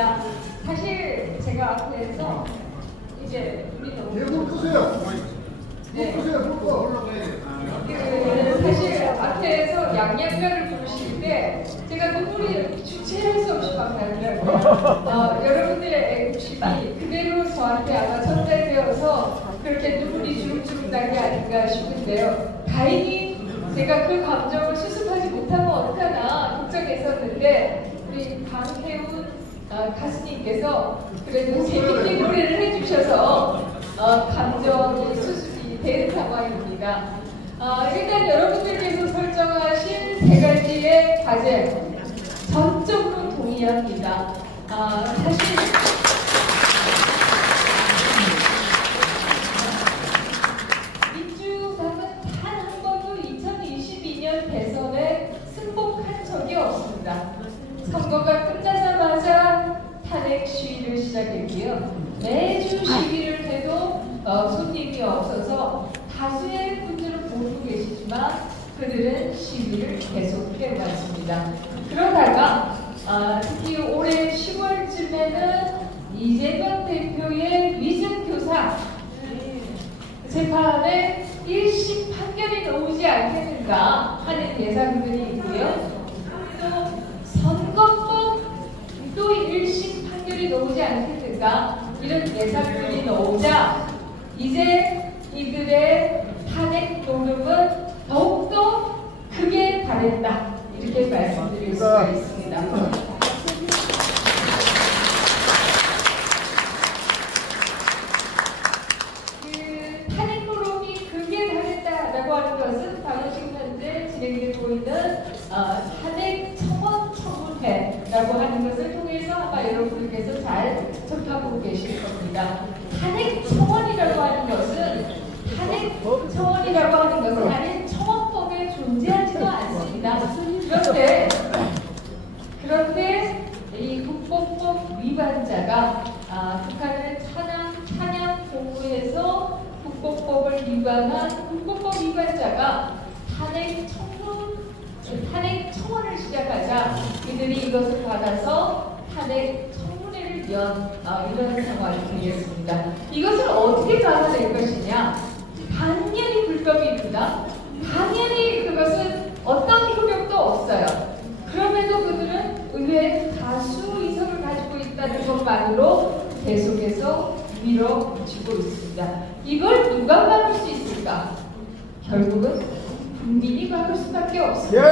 있습니다. 사실 제가 앞에서 이제 우리 물 끄세요. 네. 물 끄세요. 물 꺼. 올라가야 돼. 사실 앞에서 양양가를 부르실 때 제가 눈물이 주체할 수 없이 막 나더라고요. 여러분들의 애국심이 그대로 저한테 아마 전달되어서 그렇게 눈물이 주룩주룩 난 게 아닌가 싶은데요. 다행히 제가 그 감정을 수습하지 못하면 어떡하나 걱정했었는데 우리 강혜훈 가수님께서 그래도 재밌게 노래를 해주셔서 감정이 수습이 된 상황입니다. 일단 여러분들께서 설정하신 세 가지의 과제 전적으로 동의합니다. 사실 민주당은 단 한 번도 2022년 대선에 승복한 적이 없습니다. 선거가 끝나자마자 탄핵 시위를 시작했고요. 매주 시위를 해도 손님이 없어서 다수의 분들은 모르고 계시지만 그들은 시위를 계속해 왔습니다. 그러다가 특히 올해 10월쯤에는 이재명 대표의 위증교사 재판에 1심 판결이 나오지 않겠는가 하는 예상들이 있고요. 또 선거법 또 1심 판결이 나오지 않겠는가 이런 예상들이 나오자 이제 이들의 탄핵 노력은 더욱더 크게 바랬다 이렇게 말씀드릴 수가 있습니다. 그 탄핵 노력이 크게 바랬다라고 하는 것은 바로 지금 현재 진행되고 있는 탄핵 청원 청문회라고 하는 것을 통해서 아마 여러분들께서 잘 접하고 계실 겁니다. 탄핵 청원이라고 하는 것은 탄핵 청원법에 존재하지도 않습니다. 그런데 이 국보법 위반자가 북한을 찬양 공부해서 국보법을 위반한 국보법 위반자가 탄핵 청원을 시작하자 이들이 이것을 받아서 탄핵 청문회를 연 이런 상황이 되겠습니다. 이것을 어떻게 막아낼 것이냐? 당연히 불법입니다. 당연히 그것은 어떤 효력도 없어요. 그럼에도 그들은 의회에 다수 의석을 가지고 있다는 것만으로 계속해서 밀어붙이고 있습니다. 이걸 누가 막을 수 있을까? 결국은 국민이 막을 수밖에 없습니다.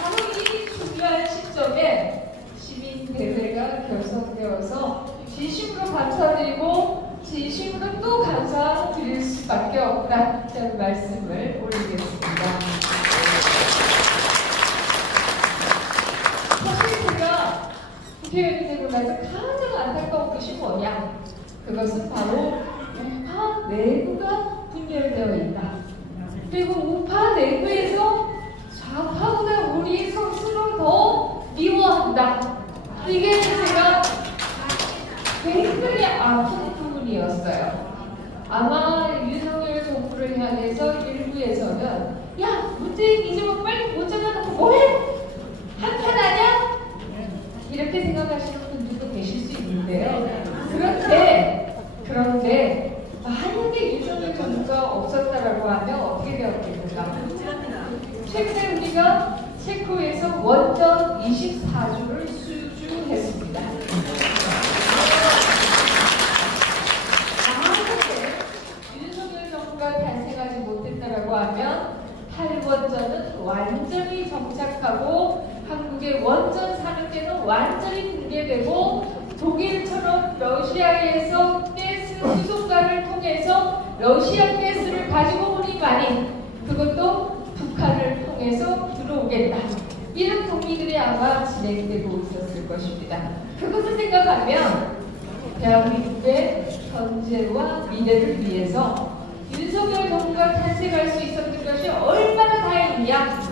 바로 이 중요한 시점에 시민대회가 결성되어서 진심으로 감사드리고 진심으로 또 감사드릴 수밖에 없다는 말씀을 올리겠습니다. 사실 제가 국회의원이 되고 나서 가장 안타까운 것이 뭐냐? 그것은 바로 우파 내부가 분열되어 있다. 그리고 우파 내부에서 좌파보다 우리 스스로 더 미워한다. 이게 제가 굉장히 아픈 부분이었어요. 아마 윤석열 정부를 향해서 일부에서는 야 문재인 이재명 빨리 못 잡아놓고 뭐해? 한판 하냐? 이렇게 생각하시는 분들도 계실 수 있는데요. 그런데 만약에 윤석열 정부가 없었다라고 하면 어떻게 되었겠는가? 최근에 우리가 체코에서 원전 24주를 수주했습니다. 만약에 윤석열 정부가 탄생하지 못했다라고 하면 탈원전은 완전히 정착하고 한국의 원전 산업계는 완전히 붕괴되고 독일처럼 러시아에서 가스 수송관을 통해서 러시아 가스를 가지고 오니 많이 그것도 북한을 통해서 들어오겠다. 이런 동의들이 아마 진행되고 있었을 것입니다. 그것을 생각하면 대한민국의 현재와 미래를 위해서 윤석열 정부가 탄생할 수 있었던 것이 얼마나 다행이냐.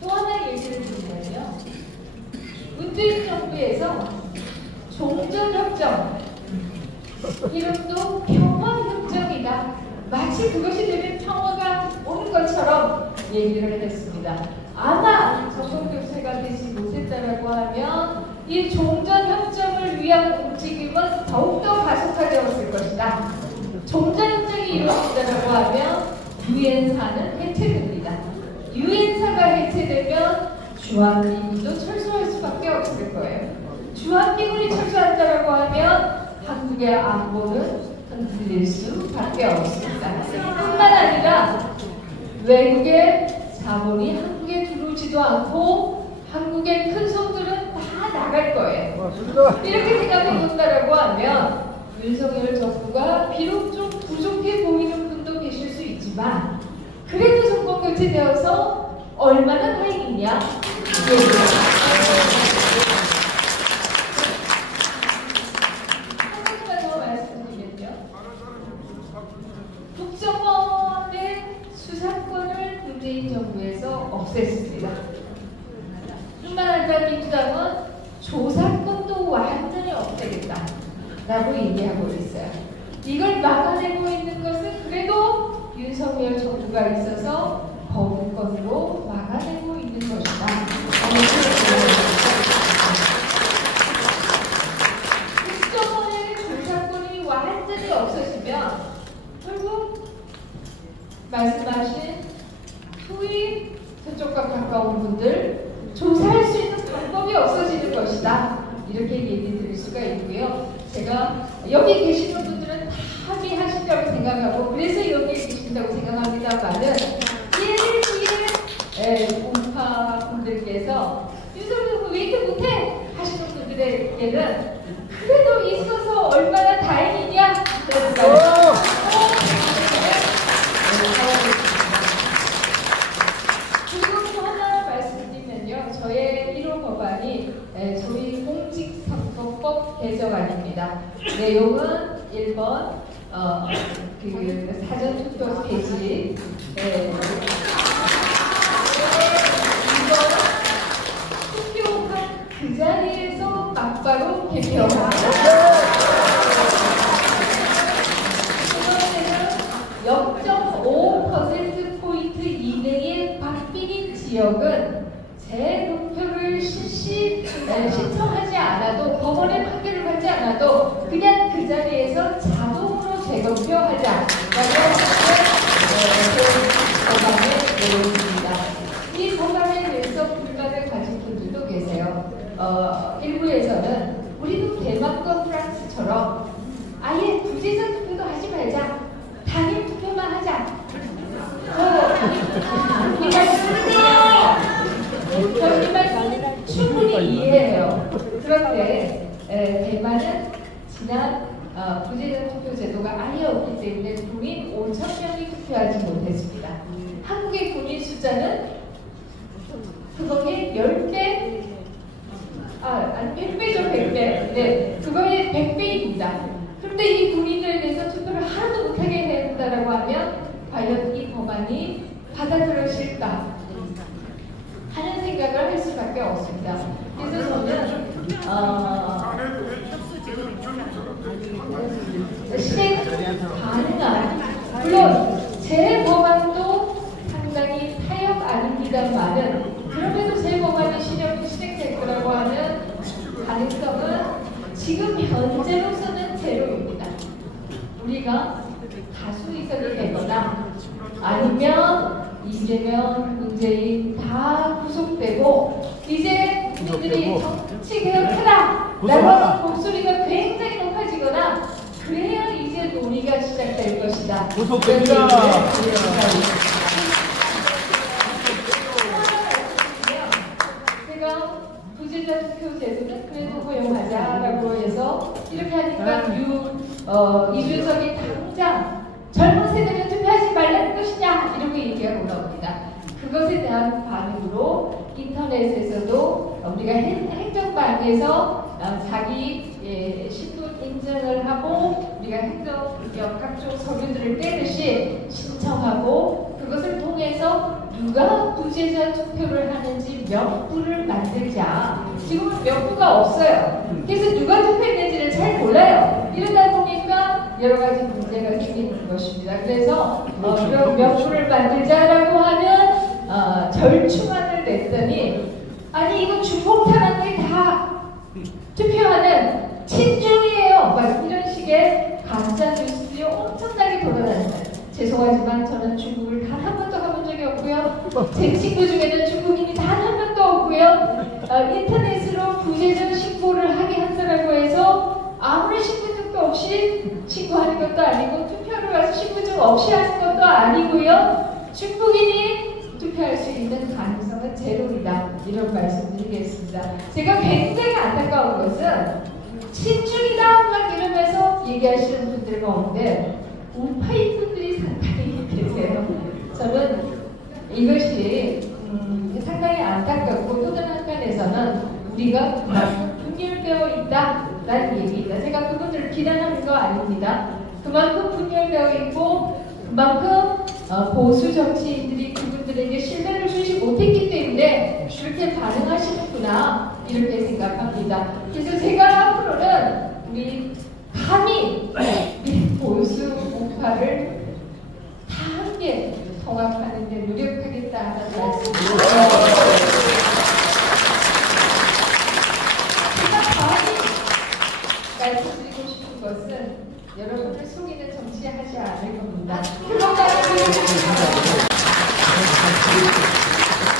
또 하나 얘기를 드리면요. 문재인 정부에서 종전협정 이름도 마치 그것이 되면 평화가 오는 것처럼 얘기를 했습니다. 아마 전통교체가 되지 못했다라고 하면 이 종전협정을 위한 움직임은 더욱더 가속화되었을 것이다. 종전협정이 이루어진다라고 하면 유엔사는 해체됩니다. 유엔사가 해체되면 주한미군도 철수할 수밖에 없을 거예요. 주한미군이 철수한다라고 하면 한국의 안보는 흔들릴 수밖에 없습니다. 뿐만 아니라 외국의 자본이 한국에 들어오지도 않고 한국의 큰 손들은 다 나갈 거예요. 이렇게 생각해 본다라고 하면 윤석열 정부가 비록 좀 부족해 보이는 분도 계실 수 있지만 그래도 정권 교체되어서 얼마나 다행이냐 한 가지만 더 말씀드리면요. 국정원의 수사권을 문재인 정부에서 없앴습니다. 뿐만 아니라 민주당은 조사권도 완전히 없애겠다라고 얘기하고 있어요. 이걸 막아내고 있는 것은 그래도 윤석열 정부가 있어서 거부권으로 막아내고 있는 것이다. 국정원의 조사권이 완전히 없어지면 결국 말씀하신 후임 저쪽과 가까운 분들 조사할 수 있는 방법이 없어지는 것이다. 이렇게 얘기 드릴 수가 있고요. 제가 여기 계시는 분들은 다 합의하신다고 생각하고 그래서 여기에 계신다고 생각합니다만은 일일이 공파 분들께서 윤석열 왜 이렇게 못해? 하시는 분들에게는 그래도 있어서 얼마나 다행이냐? 그리고 또 하나 말씀드리면요. 저의 1호 법안이 저희 공직선거법 개정안입니다. 내용은 1번 그 사전투표 폐지 2번 투표한 그 자리에서 막바로 개표합니다. 두 번째는 0.5%포인트 이내의 박빙인 지역은 재투표를 신청하지 않아도 법원의 판결을 받지 않아도 그냥 그 자리에서 자동으로 재검표하자라고 법안의 내용입니다. 이 법안에 대해서 불만을 가진 분들도 계세요. 일부에서는 우리도 대만과 프랑스처럼 아예 부재자 투표도 하지 말자. 단일 투표만 하자. 이 말 충분히 이해해요. 그런데 대만은 지난 부재자 투표 제도가 아예 없기 때문에 국민 5,000명이 투표하지 못했습니다. 한국의 국민 숫자는 그거의 10배, 아니 100배죠, 100배. 네, 그거의 100배입니다. 그런데 이 국민들에 대해서 투표를 하나도 못하게 된다라고 하면 과연 이 법안이 받아들여질까 하는 생각을 할 수밖에 없습니다. 그래서 저는 실행 가능한, 물론 제 법안도 상당히 타협 아닙니다만은 그럼에도 제 법안이 실행될 거라고 하는 가능성은 지금 현재로서는 제로입니다. 우리가 다수 의석이 되거나 아니면 이재명, 문재인 다 구속되고 이제 국민들이 정치 개혁하라 라는 목소리가 굉장히 높아지거나 그래야 이제 논의가 시작될 것이다. 구속됩니다. 제가 부재자 투표 제도는 그래도 허용하자라고 해서 이렇게 하니까 이준석이 당장 젊은 세대는 투표하지 말라는 것이냐 이렇게 얘기하고 나옵니다. 그것에 대한 반응으로 인터넷에서도 우리가 행정방에서 자기 신분 인증을 하고 우리가 행정력 각종 서류들을 떼듯이 신청하고 그것을 통해서 누가 부재자 투표를 하는지 명부를 만들자. 지금은 명부가 없어요. 그래서 누가 투표했는지를 잘 몰라요. 이러다 보니까 여러 가지 문제가 생기는 것입니다. 그래서 그런 명분을 만들자라고 하는 절충안을 냈더니 아니 이거 중복 탄압이 다 투표하는 친중이에요. 막 이런 식의 가짜 뉴스들이 엄청나게 돌아다닙니다. 죄송하지만 저는 중국을 단 한 번도 가본 적이 없고요. 제 친구 중에는 중국인이 단 한 명도 없고요. 인터넷으로 부재중 신고를 하게 한다라고 해서 아무리 신분증도 없이 신고하는 것도 아니고 투표를 가서 신분증 없이 하는 것도 아니고요. 중국인이 투표할 수 있는 가능성은 제로이다. 이런 말씀드리겠습니다. 제가 굉장히 안타까운 것은 친중이다 막 이러면서 얘기하시는 분들 가운데 우파인 분들이 상당히 계세요. 저는 이것이 상당히 안타깝고 또 다른 한편에서는 우리가 그만큼 분열되어 있다라는 얘기입니다. 제가 그분들을 비난하는 거 아닙니다. 그만큼 분열되어 있고 그만큼 보수 정치인들이 그분들에게 신뢰를 주지 못했기 때문에 그렇게 반응하시는구나 이렇게 생각합니다. 그래서 제가 앞으로는 우리 감히 보수 우파를 다 함께 통합하는 데 노력하겠다는 말씀입니다. 제가 감히 말씀드리고 싶은 것은 여러분을 속이는 정치하지 않을 겁니다. 그것만을